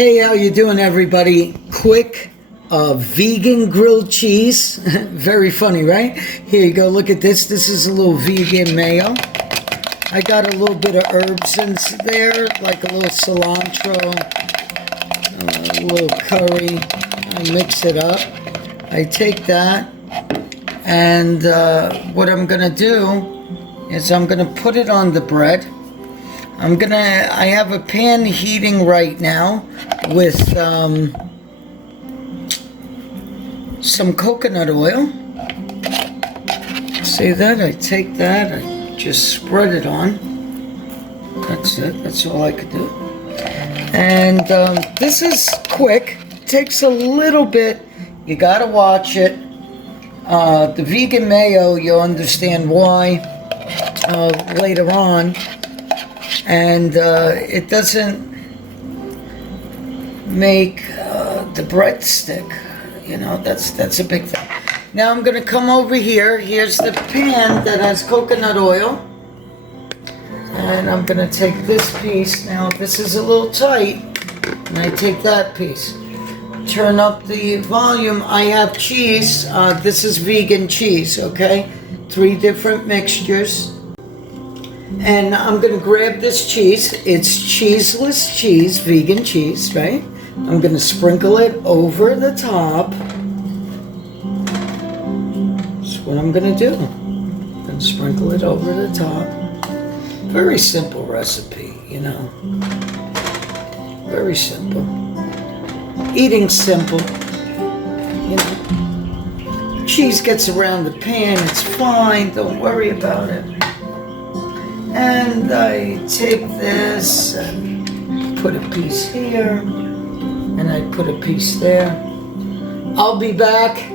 Hey, how you doing, everybody? Quick vegan grilled cheese. Very funny, right? Here you go. Look at this. This is a little vegan mayo. I got a little bit of herbs in there, like a little cilantro, a little curry. I mix it up. I take that, and what I'm gonna do is I'm gonna put it on the bread. I have a pan heating right now with some coconut oil. See that? I take that, I just spread it on. That's it, that's all I could do. And this is quick, takes a little bit, you gotta watch it. The vegan mayo, you'll understand why later on. And it doesn't make the bread stick, you know, that's a big thing. Now I'm gonna come over here. Here's the pan that has coconut oil, and I'm gonna take this piece. Now this is a little tight, and I take that piece. Turn up the volume. I have cheese. This is vegan cheese, okay? 3 different mixtures. And I'm going to grab this cheese. It's cheeseless cheese, vegan cheese, right? I'm going to sprinkle it over the top. That's what I'm going to do. I'm going to sprinkle it over the top. Very simple recipe, you know. Very simple. Eating simple, you know. Cheese gets around the pan, it's fine. Don't worry about it. And I take this and put a piece here, and I put a piece there. I'll be back.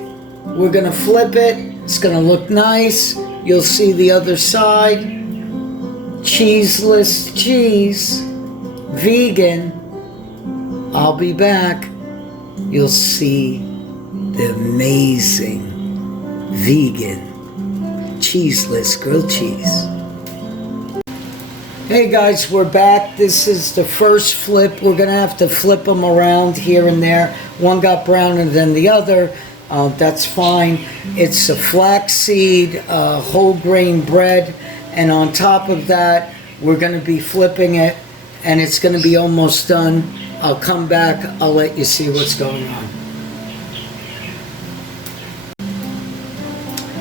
We're gonna flip it. It's gonna look nice. You'll see the other side. Cheeseless cheese, vegan. I'll be back. You'll see the amazing vegan cheeseless grilled cheese. Hey guys, we're back. This is the first flip. We're gonna have to flip them around here and there. One got browner than the other. That's fine. It's a flaxseed whole grain bread, and on top of that, we're gonna be flipping it, and it's gonna be almost done. I'll come back. I'll let you see what's going on.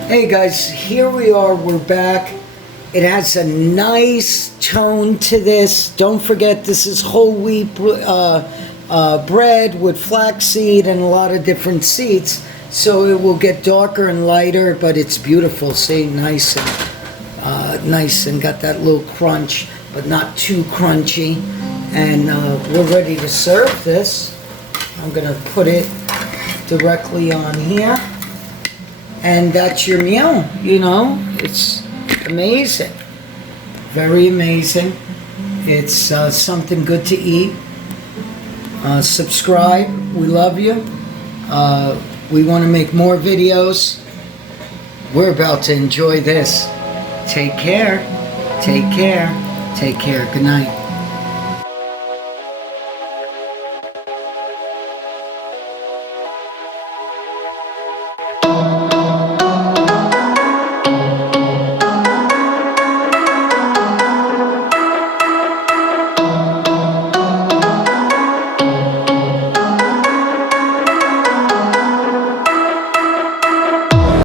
Hey guys, here we are. We're back. It has a nice tone to this. Don't forget, this is whole wheat bread with flaxseed and a lot of different seeds. So it will get darker and lighter, but it's beautiful. See, nice and got that little crunch, but not too crunchy. And we're ready to serve this. I'm gonna put it directly on here. And that's your meal, you know? It's amazing, very amazing. It's something good to eat. Subscribe, we love you. We want to make more videos. We're about to enjoy this. Take care, take care, take care. Good night.